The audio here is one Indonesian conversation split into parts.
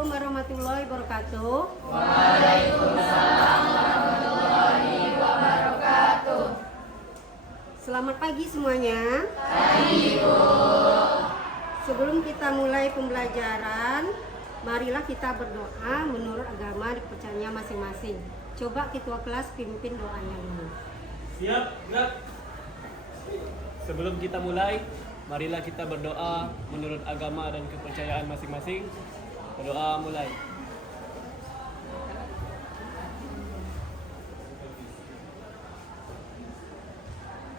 Assalamualaikum warahmatullahi wabarakatuh. Waalaikumsalam warahmatullahi wabarakatuh. Selamat pagi semuanya. Pagi, Bu. Sebelum kita mulai pembelajaran, marilah kita berdoa menurut agama dan kepercayaannya masing-masing. Coba ketua kelas pimpin doanya dulu. Siap, gerak. Sebelum kita mulai, marilah kita berdoa menurut agama dan kepercayaan masing-masing. Berdoa mulai.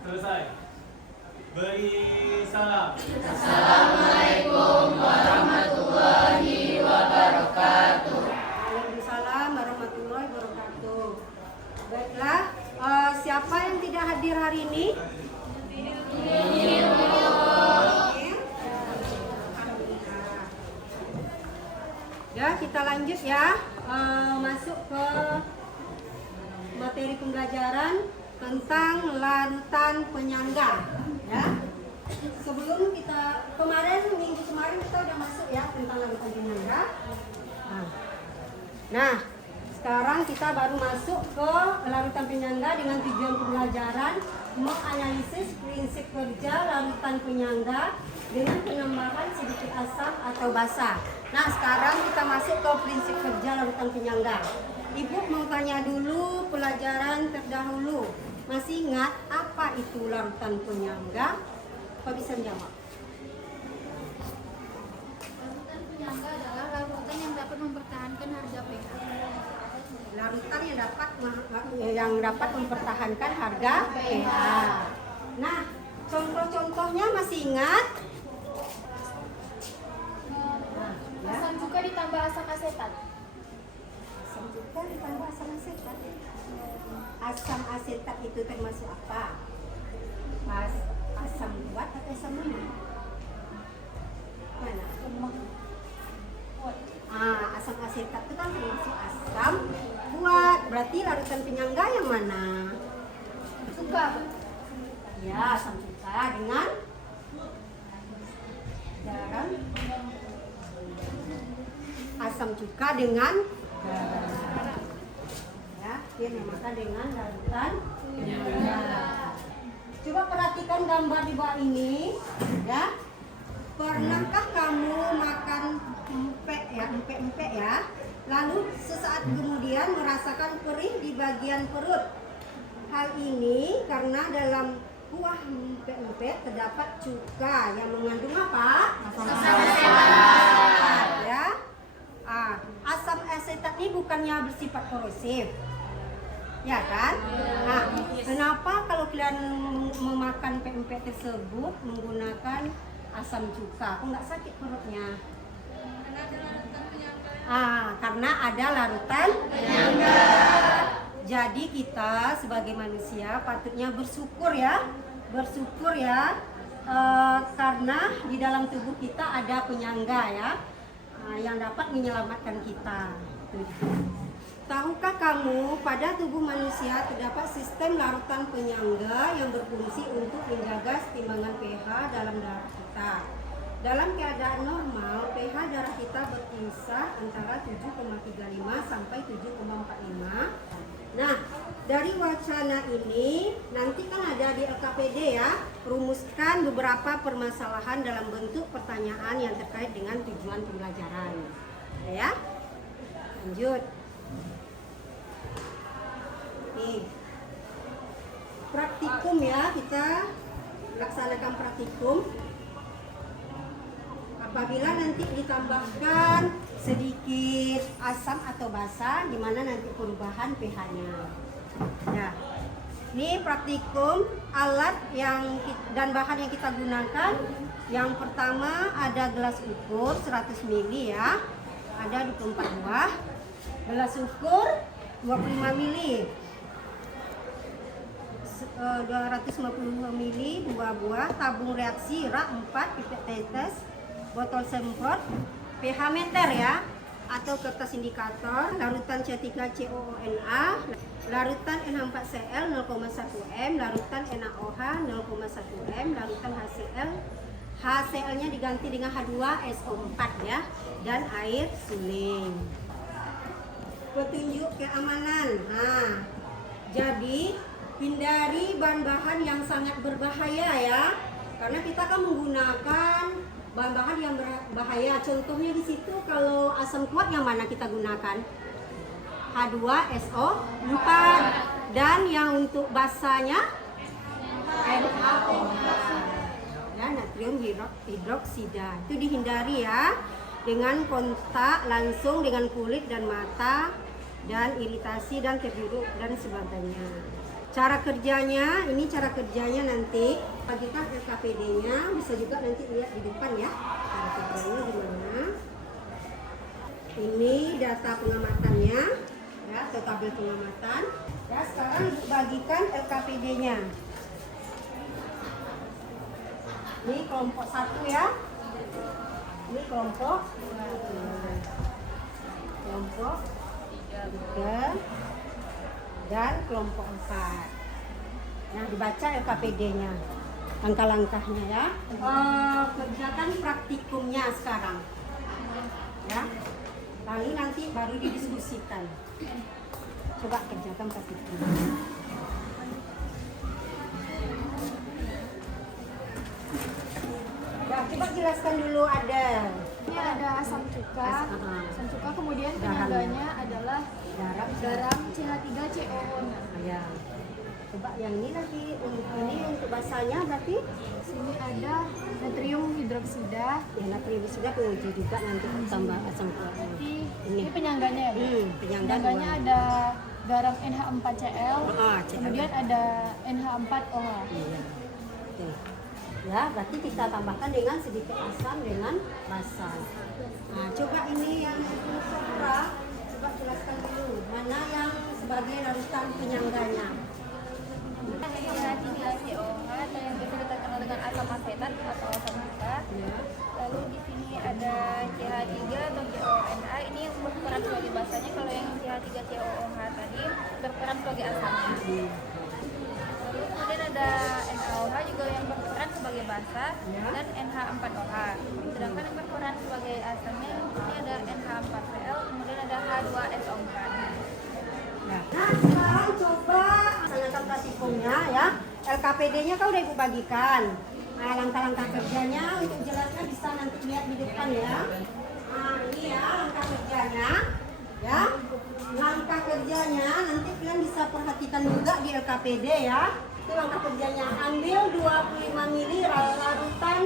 Selesai. Beri salam. Assalamualaikum warahmatullahi wabarakatuh. Waalaikumsalam warahmatullahi wabarakatuh. Baiklah, siapa yang tidak hadir hari ini? Ya, kita lanjut ya. Masuk ke materi pembelajaran tentang larutan penyangga. Ya. Sebelum kita minggu kemarin kita udah masuk ya tentang larutan penyangga. Nah, sekarang kita baru masuk ke larutan penyangga dengan tujuan pembelajaran menganalisis prinsip kerja larutan penyangga dengan penambahan sedikit asam atau basa. Nah, sekarang kita masuk ke prinsip kerja larutan penyangga. Ibu mau tanya dulu pelajaran terdahulu. Masih ingat apa itu larutan penyangga? Apa bisa menjawab? Larutan penyangga adalah larutan yang dapat mempertahankan harga pH. Larutan yang dapat mempertahankan harga pH. Nah, contoh-contohnya masih ingat? Asam cuka ditambah asam asetat. Asam cuka ditambah asam asetat. Asam asetat itu termasuk apa? Asam buat atau asam lemak? Mana? Asam asetat itu kan termasuk asam buat. Berarti larutan penyangga yang mana? Cuka. Ya, asam cuka dengan garam. Asam cuka dengan garam. Ya, dia dinamakan dengan larutan penyangga. Coba perhatikan gambar di bawah ini, ya. Pernahkah kamu makan empek ya? Lalu sesaat kemudian merasakan perih di bagian perut. Hal ini karena dalam kuah empek terdapat cuka yang mengandung apa? Asam asetat. Ya. Asam asetat ini bukannya bersifat korosif. Ya kan? Nah, kenapa kalau kalian memakan pempek tersebut menggunakan asam cuka, kok nggak sakit perutnya? Karena ada larutan penyangga. Jadi kita sebagai manusia patutnya bersyukur ya, karena di dalam tubuh kita ada penyangga ya, yang dapat menyelamatkan kita. Tahukah kamu pada tubuh manusia terdapat sistem larutan penyangga yang berfungsi untuk menjaga keseimbangan pH dalam darah kita. Dalam keadaan normal, pH darah kita berkisar antara 7,35 sampai 7,45. Nah, dari wacana ini nanti kan ada di LKPD ya, rumuskan beberapa permasalahan dalam bentuk pertanyaan yang terkait dengan tujuan pembelajaran. Ya, lanjut. Praktikum ya, kita laksanakan praktikum. Apabila nanti ditambahkan sedikit asam atau basa, gimana nanti perubahan pH-nya. Ya. Ini praktikum alat dan bahan yang kita gunakan. Yang pertama ada gelas ukur 100 ml ya. Ada 24 buah. Gelas ukur 25 ml. 250 ml buah-buah, tabung reaksi rak 4, pipet tetes, botol semprot, pH meter ya, atau kertas indikator, larutan C3COONA, larutan NH4Cl 0,1 m, larutan NaOH 0,1 m, larutan HCl HCl-nya diganti dengan H2SO4 ya, dan air suling. Petunjuk keamanan. Nah, jadi hindari bahan-bahan yang sangat berbahaya ya, karena kita akan menggunakan bahan-bahan yang berbahaya. Contohnya di situ kalau asam kuat yang mana kita gunakan? H2SO4, dan yang untuk basanya NaOH dan natrium hidroksida. Itu dihindari ya, dengan kontak langsung dengan kulit dan mata, dan iritasi dan terburuk dan sebagainya. Cara kerjanya, ini cara kerjanya nanti kita LKPD-nya bisa juga nanti lihat di depan ya. Cara kerjanya gimana? Ini data pengamatannya ya, atau tabel pengamatan. Ya, sekarang bagikan LKPD-nya. Ini kelompok 1 ya. Ini kelompok 3 dan kelompok 4. Nah, dibaca LKPD-nya, langkah-langkahnya ya. Kerjakan praktikumnya sekarang ya, lalu nanti baru didiskusikan. Coba kerjakan praktikumnya. Ya, coba jelaskan dulu. Ini ada asam cuka. Asam cuka, kemudian penyangganya adalah garam CH3COO. Ya. Coba yang ini nanti untuk basanya berarti Sini ada natrium hidroksida. ya, natrium sudah penguji juga nanti tambah asam kuat. Ini penyangganya ya, Bu? Penyangganya dua. ada garam NH4Cl, Cl. kemudian ada NH4OH. Iya. Oke. Ya, berarti kita tambahkan dengan sedikit asam dengan basa. Nah, coba ini yang Sofra, coba jelaskan dulu mana yang sebagai larutan penyangganya. CH3COH atau yang biasa kita kenal dengan asam asetat atau asam cuka. Ya. Lalu di sini ada CH3 atau CONA, ini yang berperan sebagai basanya. Kalau yang CH3COOH tadi berperan sebagai asamnya. Lalu kemudian ada NaOH juga yang berperan sebagai basa, dan NH4OH. Sedangkan yang berperan sebagai asamnya ini ada NH4Cl, kemudian ada H2SO4. Nah, sekarang coba laksanakan praktikumnya ya. LKPD-nya kan udah Ibu bagikan. Nah, langkah-langkah kerjanya untuk jelasnya bisa nanti lihat di depan ya. Nah, ini ya langkah kerjanya. Ya. Langkah kerjanya nanti kalian bisa perhatikan juga di LKPD ya. Itu langkah kerjanya. Ambil 25 ml larutan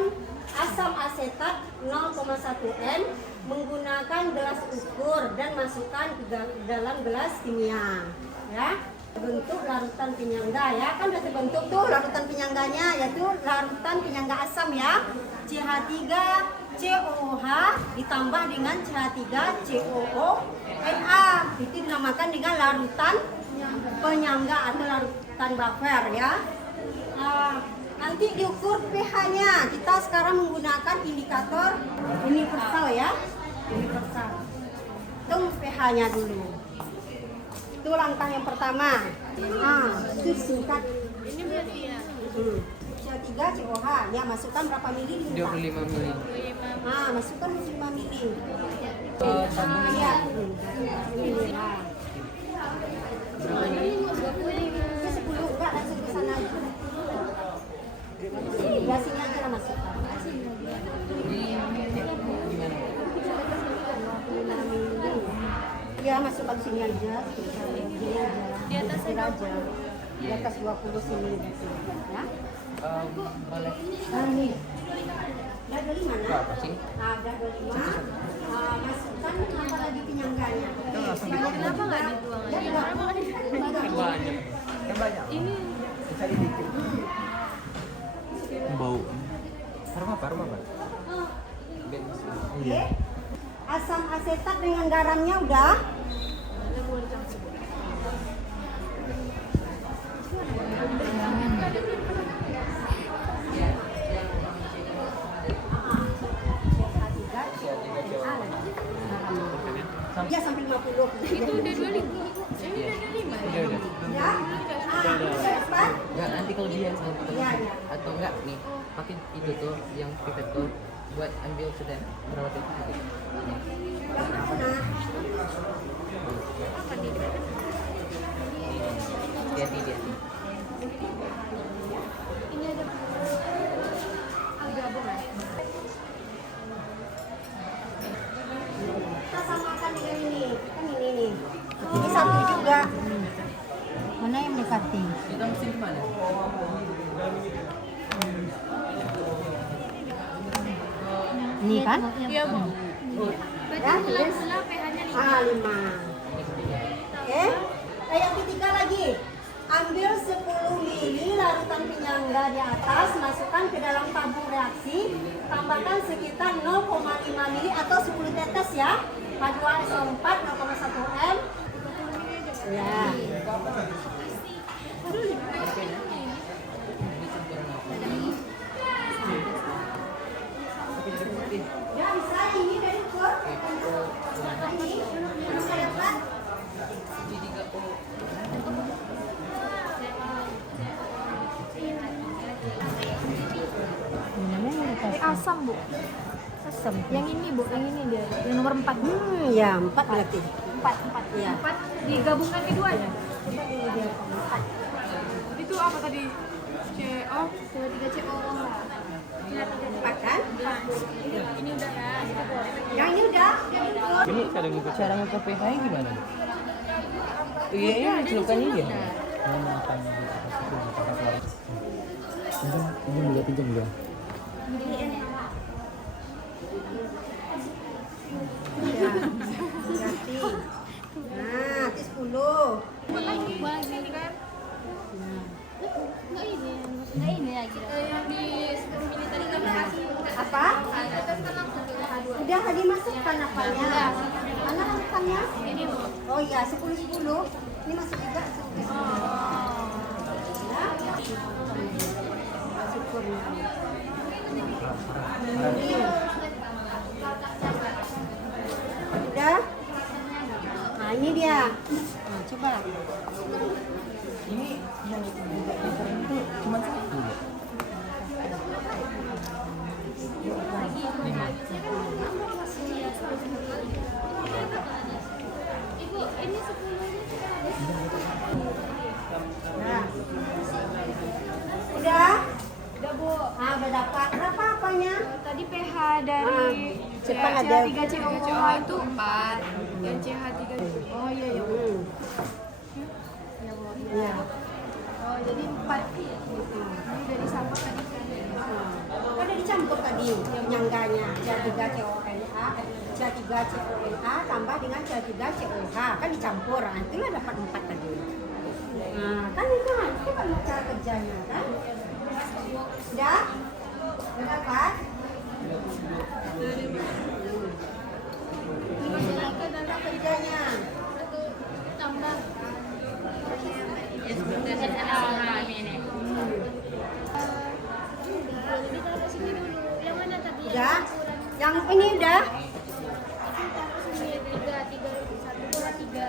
asam asetat 0,1 m menggunakan gelas ukur dan masukkan ke dalam gelas kimia ya. Bentuk larutan penyangga ya, kan sudah terbentuk tuh larutan penyangganya, yaitu larutan penyangga asam ya, CH3COOH ditambah dengan CH3COONA, itu dinamakan dengan larutan penyangga atau larutan buffer ya. Nanti diukur pH-nya, kita sekarang menggunakan indikator universal ya, universal. Hitung pH-nya dulu. Itu langkah yang pertama. Itu singkat. Ini berarti ya CH3COH, ya masukkan berapa mili? 25 mili. Masukkan 25 mili. Iya. Itu 10 enggak, langsung ke sana aja. Ya, sini aja lah masukkan. Ya, masukkan sini aja. di atasnya aja. Di atas 20 sini ya. Boleh. Nah, ini. Udah 25 mana? Apa sih? Nah, udah 25. Masukkan apa lagi penyangganya? Kenapa nggak dibuang aja? Banyak. Banyak. Ini Cari dikit. Bau. Rumah apa? Oke. Asam asetat dengan garamnya udah. Ya, sampai 50. itu udah 25. Ini udah 25. Udah. Ya. dapat? Enggak, nanti kalau dia sama Iya, iya. atau enggak nih, pakai itu tuh yang pipet tuh buat ambil sudah berapa tuh? Yang mana? Hati-hati dia. Ini ada gabung ya. Kita samakan dengan ini. Kan ini nih. Ini satu juga. Mana yang mendekati? Kita mesin kemana? Ini kan? Iya, Bu. Ya, terus pH-nya 5. Oke. Yang ketiga lagi. Ambil 10 ml larutan penyangga di atas, masukkan ke dalam tabung reaksi, tambahkan sekitar 0,5 ml atau 10 tetes ya. H2SO4 0,1 m. Ya. Ya bisa ini dari ukur. Ini bisa dapat. asam, Bu. Asam. Yang ini, Bu. Yang ini dia. Yang nomor 4. Ya 4 berarti. 4. Iya. 4 digabungkan keduanya. Coba ini dia 4. Itu apa tadi? CO, CO3COOH. 4 kan? Ini udah ya. Yang ini udah diukur. Ini cara ngukur pH-nya gimana? Iya, ini celupkan ini dia. Pinjam dulu. Ya. Berarti. Nah, itu 10. Boleh sini kan? Enggak ini. Enggak ini lagi. Yang di 10 mili tadi kan Apa? Udah tadi masukkan apanya? Mana masukkannya? ini, Bu. Oh iya, 10. Ini masuk juga. Udah? Nah ini dia. Nah, coba. Ini yang diferen itu cuma satu. Ibu, ini 10 Nah. Udah? udah, Bu. Ah, udah dapat. Berapa apanya? Tadi pH dari cepat ada. CH3COOH itu 4. Dan CH3 oh iya ya, Bu. Iya. Oh, jadi 4 gitu. Ini udah disampur tadi kan. Kan udah dicampur tadi penyangganya CH3CONA, CH3CONA tambah dengan CH3COH kan dicampur. Nah, itulah dapat 4 tadi. Nah, kan itu kan cara kerjanya kan? Udah? Udah dapat? Ini cara kerjanya. Tambah. Yang mana tadi? Udah? Yang ini udah? Tiga, 1, 2, 3.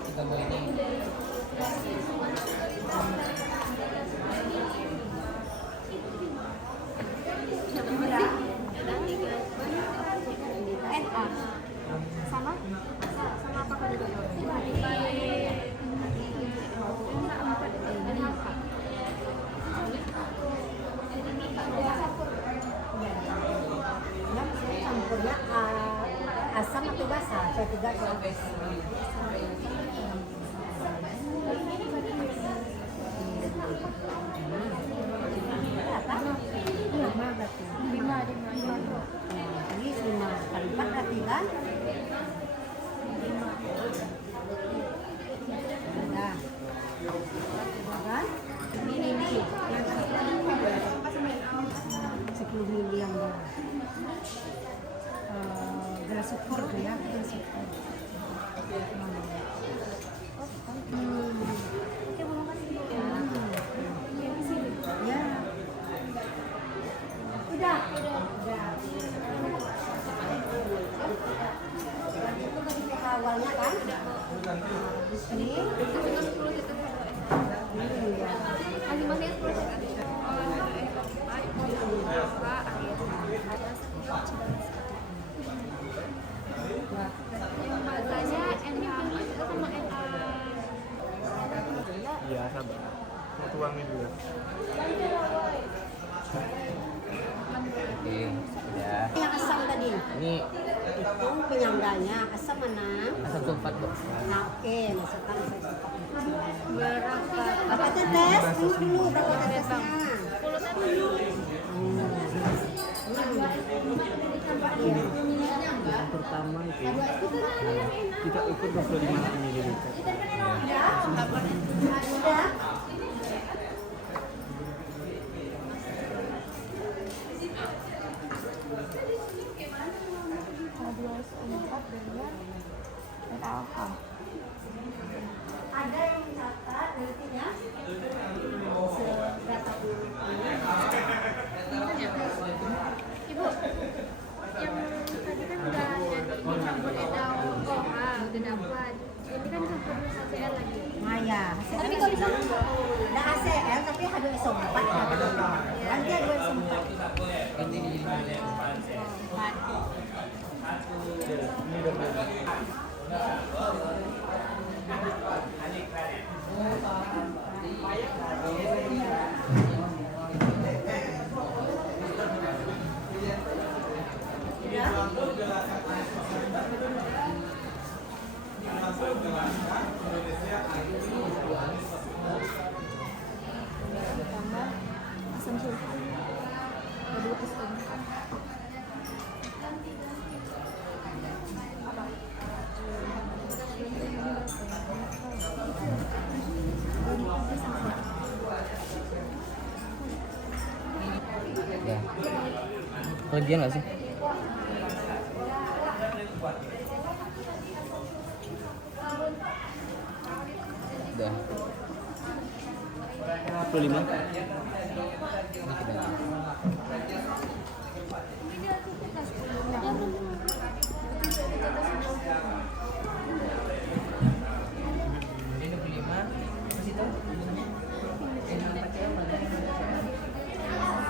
Kita mau ini. NA. Sama? Sama apa kan juga? Ya, saya campurnya asam atau basah? CH3COH. Lima berarti. 5. Ini 5 kali 4 berarti kan? Udah. Udah kan? Ini nih. Yang tadi 10 mili yang bawah. Gelas ukur tuh ya, gelas ukur. Ya. Udah. Itu tadi pH awalnya kan? Ini. Ini ya. sabar. Mau tuangin dulu. Oke, sudah. Yang asam tadi. Ini Itu penyangganya. Asam mana? asam sulfat, Bu. Nah, oke, masukkan asam sulfat. Berapa tetes? Tunggu dulu, berapa tetesnya? 10 tetes. Yang pertama itu kita ukur 25 ml. Udah? H2SO4 dengan NaOH. Ada yang mencatat nantinya seberapa dulu? Ibu, yang tadi kan udah dicampur NaOH, udah dapat. Ini kan campur HCl lagi. Nah ya, tapi kalau bisa ada ACL tapi H2SO4 nanti H2SO4 Ganti di sini. Ini udah mulai. Ditambah asam sulfur H2SO4. Ya. Kelebihan nggak sih? Udah. 25. Ini kita. Ini 25. Kasih tahu. Ini pakai apa?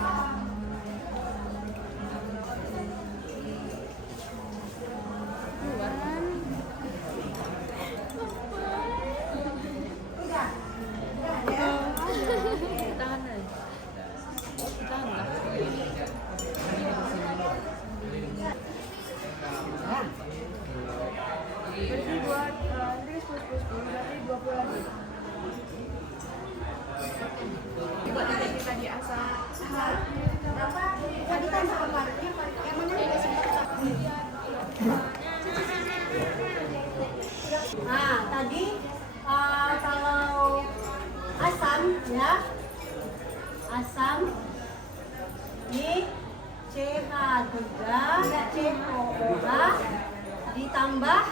Berarti buat ini 10 berarti 20 lagi. Tadi asam berapa? Tadi tambah apa? Yang mana Nah, tadi kalau asam ya, asam di CH3 COOH ditambah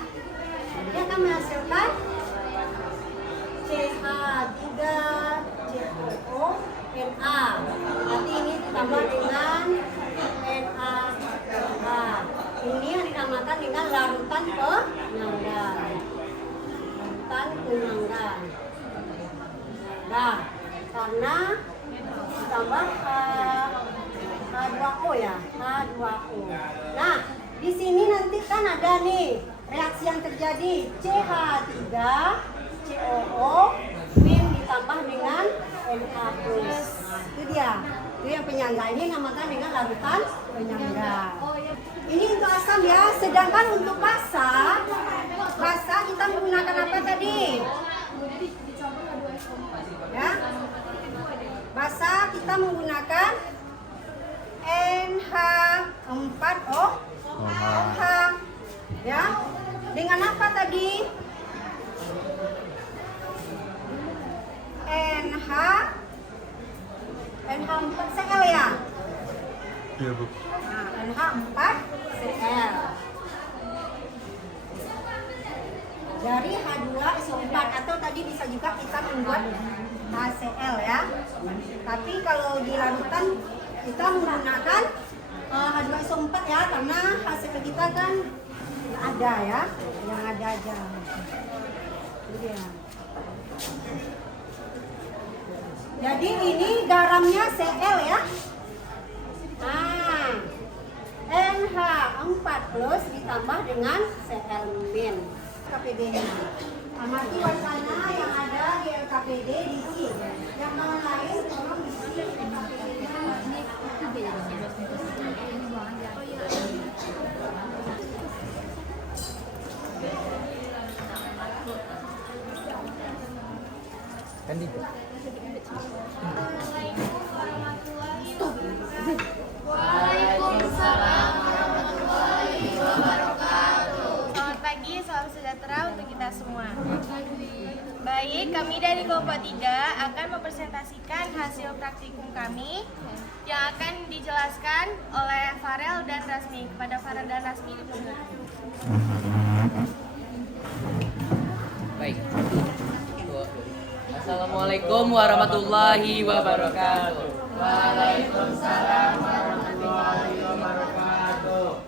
dia akan menghasilkan CH3 COONA. Nanti ini ditambah dengan NaOH. Ini yang dinamakan dengan larutan penyangga. Larutan penyangga. Nah, karena ditambah H2O ya, H2O. Nah, di sini nanti kan ada nih reaksi yang terjadi CH3 COO min ditambah dengan Na+. Itu dia. Itu yang penyangga ini namakan dengan larutan penyangga. Ini untuk asam ya, sedangkan untuk basa kita menggunakan apa tadi? Ya. Basa kita menggunakan NH4O OH. Ya. Dengan apa tadi? NH4Cl ya? Iya, Bu. Nah, NH4Cl. Dari H2SO4 atau tadi bisa juga kita membuat HCl ya. Tapi kalau di larutan kita menggunakan H2SO4 ya, karena HCl kita kan nggak ada ya, yang ada aja. Itu dia. Jadi ini garamnya Cl ya. Nah, NH4+ ditambah dengan Cl min. KPB-nya. Amati wacana yang ada di LKPD diisi. Yang mana lain tolong diisi LKPD-nya. Kan itu. Waalaikumsalam warahmatullahi wabarakatuh. Selamat pagi, salam sejahtera untuk kita semua. Baik, kami dari kelompok 3 akan mempresentasikan hasil praktikum kami yang akan dijelaskan oleh Farel dan Rasmi. Kepada Farel dan Rasmi dipersilakan. Baik. Assalamualaikum warahmatullahi wabarakatuh. Waalaikumsalam warahmatullahi wabarakatuh.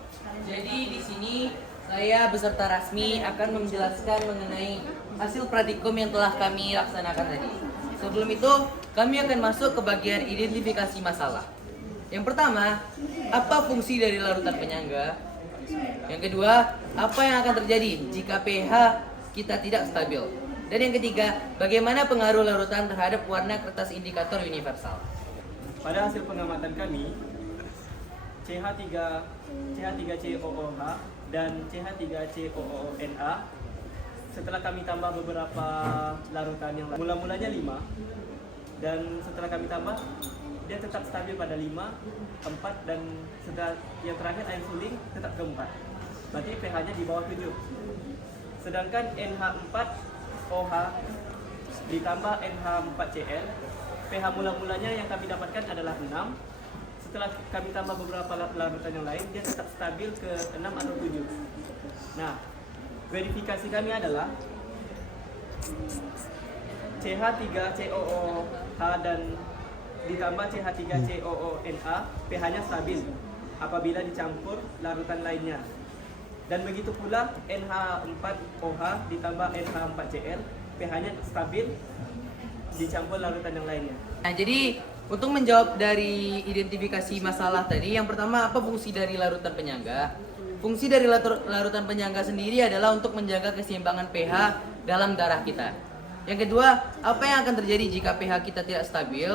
Jadi di sini saya beserta Rasmi akan menjelaskan mengenai hasil praktikum yang telah kami laksanakan tadi. Sebelum itu, kami akan masuk ke bagian identifikasi masalah. Yang pertama, apa fungsi dari larutan penyangga? Yang kedua, apa yang akan terjadi jika pH kita tidak stabil? Dan yang ketiga, bagaimana pengaruh larutan terhadap warna kertas indikator universal? Pada hasil pengamatan kami, CH3COOH dan CH3COONA setelah kami tambah beberapa larutan yang lain, mulanya 5, dan setelah kami tambah dia tetap stabil pada 5, 4, dan setelah yang terakhir air suling tetap ke 4. Berarti pH-nya di bawah 7. Sedangkan NH4OH ditambah NH4Cl, pH mula-mulanya yang kami dapatkan adalah 6. Setelah kami tambah beberapa larutan yang lain, dia tetap stabil ke 6 atau 7. Nah, verifikasi kami adalah CH3COOH dan ditambah CH3COONA, pH-nya stabil apabila dicampur larutan lainnya. Dan begitu pula NH4OH ditambah NH4Cl, pH-nya stabil dicampur larutan yang lainnya. Nah, jadi untuk menjawab dari identifikasi masalah tadi, yang pertama, apa fungsi dari larutan penyangga? Fungsi dari larutan penyangga sendiri adalah untuk menjaga keseimbangan pH dalam darah kita. Yang kedua, apa yang akan terjadi jika pH kita tidak stabil?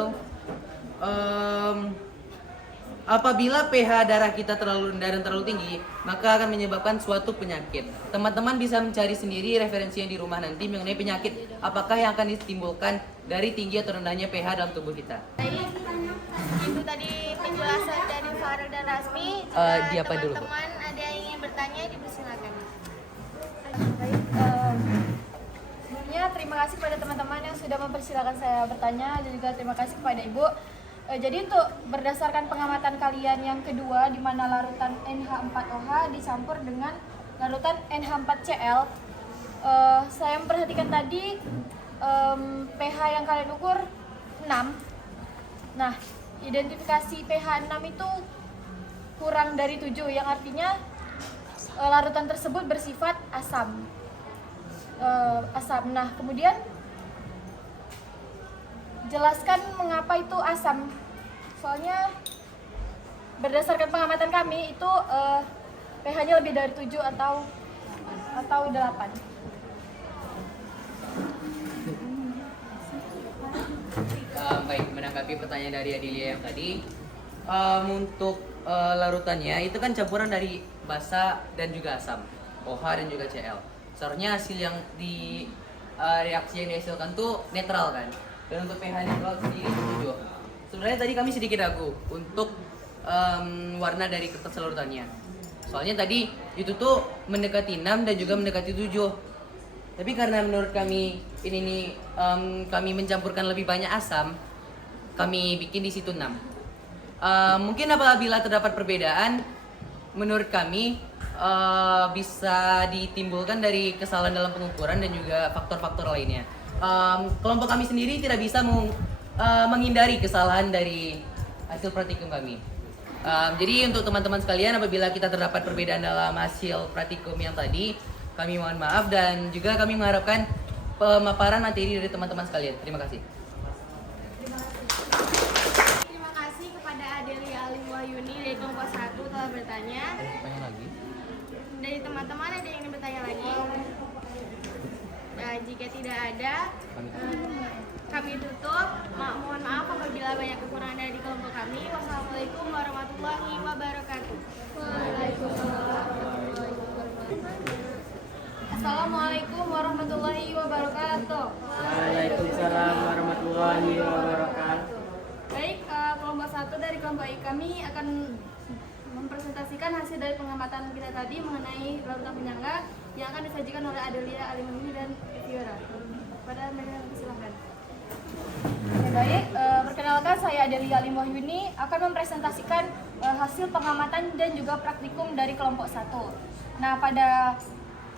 Apabila pH darah kita terlalu rendah dan terlalu tinggi, maka akan menyebabkan suatu penyakit. Teman-teman bisa mencari sendiri referensi yang di rumah nanti mengenai penyakit apakah yang akan ditimbulkan dari tinggi atau rendahnya pH dalam tubuh kita. Baik, itu tadi penjelasan dari Farel dan Rasmi. Di apa dulu? Teman-teman ada yang ingin bertanya, dipersilakan. Baik, sebelumnya terima kasih kepada teman-teman yang sudah mempersilakan saya bertanya, dan juga terima kasih kepada Ibu. Jadi untuk berdasarkan pengamatan kalian yang kedua, di mana larutan NH4OH dicampur dengan larutan NH4Cl, saya memperhatikan tadi pH yang kalian ukur 6. Nah, identifikasi pH 6 itu kurang dari 7, yang artinya larutan tersebut bersifat asam. Nah, kemudian jelaskan mengapa itu asam. Soalnya berdasarkan pengamatan kami itu pH-nya lebih dari 7 atau 8. Baik, menanggapi pertanyaan dari Adilia yang tadi, untuk larutannya itu kan campuran dari basa dan juga asam, OH dan juga Cl. Seharusnya hasil yang di reaksi yang dihasilkan tuh netral kan. Dan untuk pH netral sendiri 7. Sebenarnya tadi kami sedikit ragu untuk warna dari kertas larutannya. Soalnya tadi itu tuh mendekati 6 dan juga mendekati 7. Tapi karena menurut kami kami mencampurkan lebih banyak asam, kami bikin di situ 6. Mungkin apabila terdapat perbedaan, menurut kami bisa ditimbulkan dari kesalahan dalam pengukuran dan juga faktor-faktor lainnya. Kelompok kami sendiri tidak bisa menghindari kesalahan dari hasil praktikum kami. Jadi untuk teman-teman sekalian, apabila kita terdapat perbedaan dalam hasil praktikum yang tadi, kami mohon maaf dan juga kami mengharapkan pemaparan materi dari teman-teman sekalian. Terima kasih. Terima kasih kepada Adelia Alim Wahyuni dari kelompok 1 telah bertanya. Tanya lagi. Dari teman-teman ada yang ingin bertanya lagi? Jika tidak ada, kami tutup. Mohon maaf apabila banyak kekurangan dari kelompok kami. Wassalamualaikum warahmatullahi wabarakatuh. Assalamualaikum warahmatullahi wabarakatuh. Waalaikumsalam warahmatullahi wabarakatuh. Baik, kelompok 1 dari kelompok I kami akan mempresentasikan hasil dari pengamatan kita tadi mengenai larutan penyangga yang akan disajikan oleh Adelia Alimani dan Fiora. Pada mereka silakan. Baik, perkenalkan saya Adelia Alimwahyuni akan mempresentasikan hasil pengamatan dan juga praktikum dari kelompok 1. Nah, pada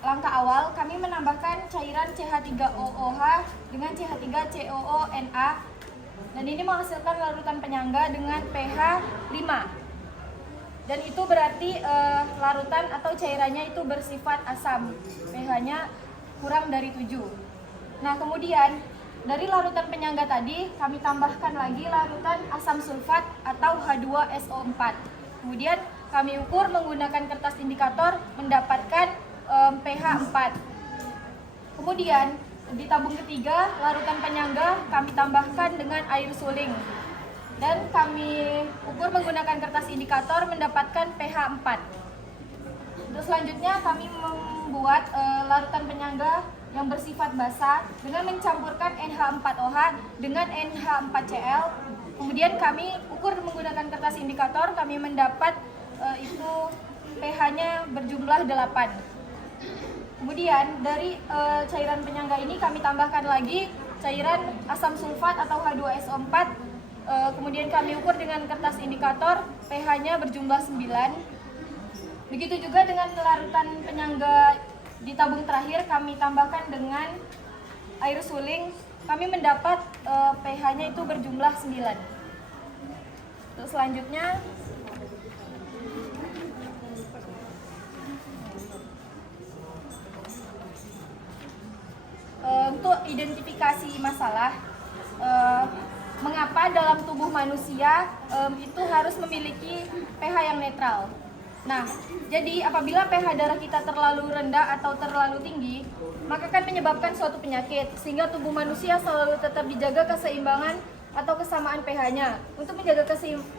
langkah awal kami menambahkan cairan CH3OOH dengan CH3COONA dan ini menghasilkan larutan penyangga dengan pH 5. Dan itu berarti larutan atau cairannya itu bersifat asam, pH-nya kurang dari 7. Nah, kemudian dari larutan penyangga tadi kami tambahkan lagi larutan asam sulfat atau H2SO4. Kemudian kami ukur menggunakan kertas indikator mendapatkan pH 4. Kemudian di tabung ketiga larutan penyangga kami tambahkan dengan air suling. Dan kami ukur menggunakan kertas indikator mendapatkan pH 4. Terus selanjutnya kami membuat larutan penyangga yang bersifat basah dengan mencampurkan NH4OH dengan NH4Cl. Kemudian kami ukur menggunakan kertas indikator, kami mendapat itu pH-nya berjumlah 8. Kemudian dari cairan penyangga ini kami tambahkan lagi cairan asam sulfat atau H2SO4. Kemudian kami ukur dengan kertas indikator, pH-nya berjumlah 9. Begitu juga dengan larutan penyangga di tabung terakhir, kami tambahkan dengan air suling, kami mendapat pH-nya itu berjumlah 9. Terus selanjutnya, untuk identifikasi masalah, mengapa dalam tubuh manusia itu harus memiliki pH yang netral. Nah, jadi apabila pH darah kita terlalu rendah atau terlalu tinggi, maka akan menyebabkan suatu penyakit, sehingga tubuh manusia selalu tetap dijaga keseimbangan atau kesamaan pH-nya. Untuk menjaga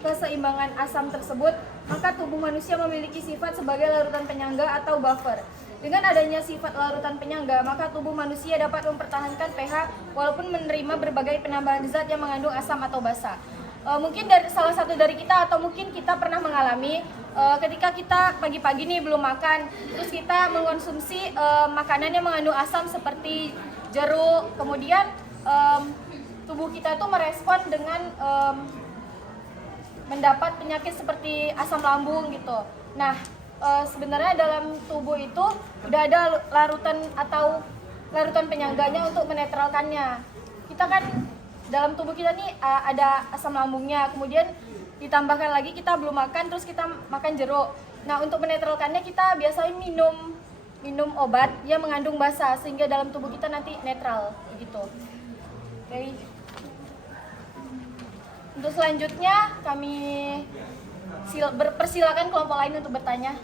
keseimbangan asam tersebut, maka tubuh manusia memiliki sifat sebagai larutan penyangga atau buffer. Dengan adanya sifat larutan penyangga, maka tubuh manusia dapat mempertahankan pH walaupun menerima berbagai penambahan zat yang mengandung asam atau basa. Mungkin salah satu dari kita atau mungkin kita pernah mengalami ketika kita pagi-pagi nih belum makan, terus kita mengonsumsi makanan yang mengandung asam seperti jeruk, kemudian tubuh kita tuh merespon dengan mendapat penyakit seperti asam lambung gitu. Nah, sebenarnya dalam tubuh itu udah ada larutan atau larutan penyangganya untuk menetralkannya. Kita kan dalam tubuh kita nih ada asam lambungnya, kemudian ditambahkan lagi kita belum makan terus kita makan jeruk. Nah, untuk menetralkannya kita biasanya minum obat yang mengandung basa sehingga dalam tubuh kita nanti netral begitu. Oke. Untuk selanjutnya kami persilakan kelompok lain untuk bertanya.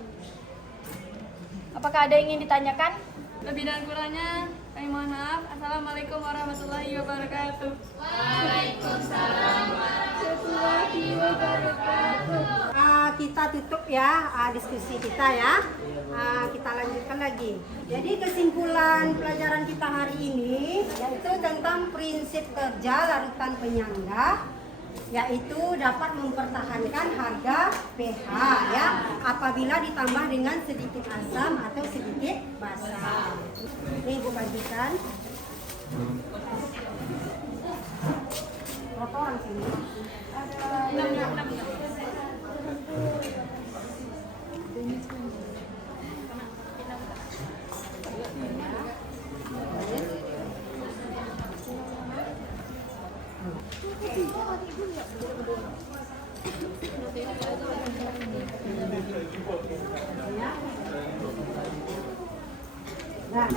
Apakah ada yang ingin ditanyakan? Lebih dan kurangnya kami mohon maaf. Assalamualaikum warahmatullahi wabarakatuh. Waalaikumsalam warahmatullahi wabarakatuh. Kita tutup ya diskusi kita ya. Kita lanjutkan lagi. Jadi kesimpulan pelajaran kita hari ini yaitu tentang prinsip kerja larutan penyangga, yaitu dapat mempertahankan harga pH ya apabila ditambah dengan sedikit asam atau sedikit basa. Ini Ibu bagikan. Berapa orang sini? Ada 6. Nah,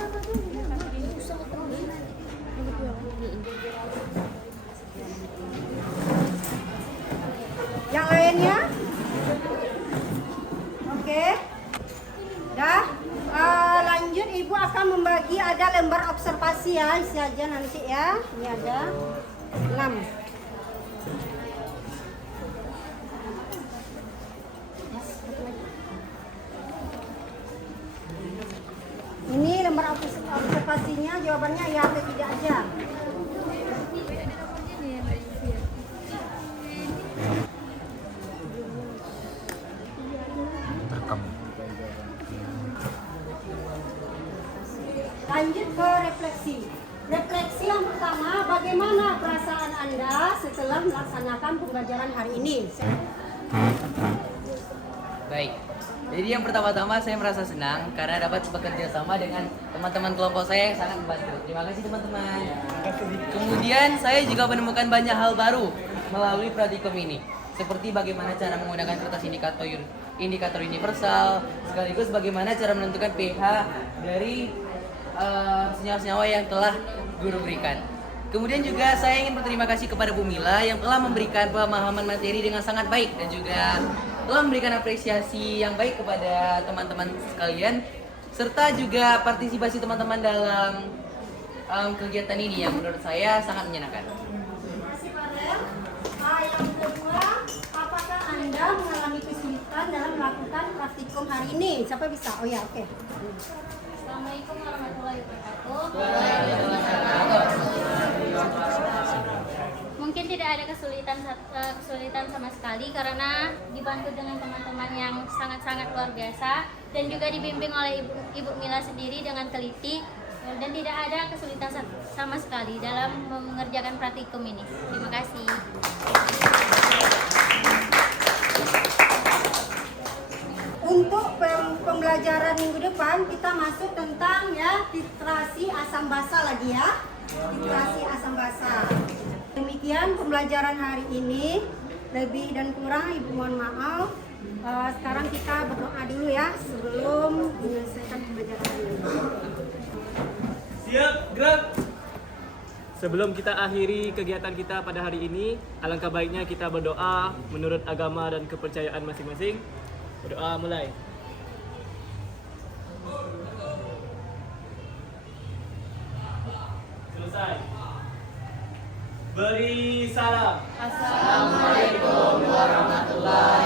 yang lainnya, oke, dah. Lanjut, Ibu akan membagi ada lembar observasi. kasih ya, isi aja nanti ya. Ini ada 6. Ini lembar observasinya, jawabannya ya atau tidak aja. Terekam. Lanjut ke refleksi. Refleksi yang pertama, bagaimana perasaan Anda setelah melaksanakan pembelajaran hari ini? Baik. Jadi yang pertama-tama saya merasa senang karena dapat bekerja sama dengan teman-teman kelompok saya yang sangat membantu. Terima kasih teman-teman. Kemudian saya juga menemukan banyak hal baru melalui praktikum ini. Seperti bagaimana cara menggunakan kertas indikator universal, sekaligus bagaimana cara menentukan pH dari senyawa-senyawa yang telah guru berikan. Kemudian juga saya ingin berterima kasih kepada Bu Mila yang telah memberikan pemahaman materi dengan sangat baik dan juga telah memberikan apresiasi yang baik kepada teman-teman sekalian serta juga partisipasi teman-teman dalam kegiatan ini yang menurut saya sangat menyenangkan. Terima kasih Farel. Yang kedua, apakah Anda mengalami kesulitan dalam melakukan praktikum hari ini? Siapa bisa? Oh ya, oke. Assalamualaikum warahmatullahi wabarakatuh. Mungkin tidak ada kesulitan sama sekali karena dibantu dengan teman-teman yang sangat-sangat luar biasa dan juga dibimbing oleh Ibu Mila sendiri dengan teliti dan tidak ada kesulitan sama sekali dalam mengerjakan praktikum ini. Terima kasih. Untuk pembelajaran minggu depan kita masuk tentang ya titrasi asam basa lagi ya. Titrasi asam basa. Demikian pembelajaran hari ini. Lebih dan kurang Ibu mohon maaf. Sekarang kita berdoa dulu ya sebelum menyelesaikan pembelajaran ini. Siap, gerak. Sebelum kita akhiri kegiatan kita pada hari ini, alangkah baiknya kita berdoa menurut agama dan kepercayaan masing-masing. Berdoa mulai. Selesai. Beri salam. Assalamualaikum warahmatullahi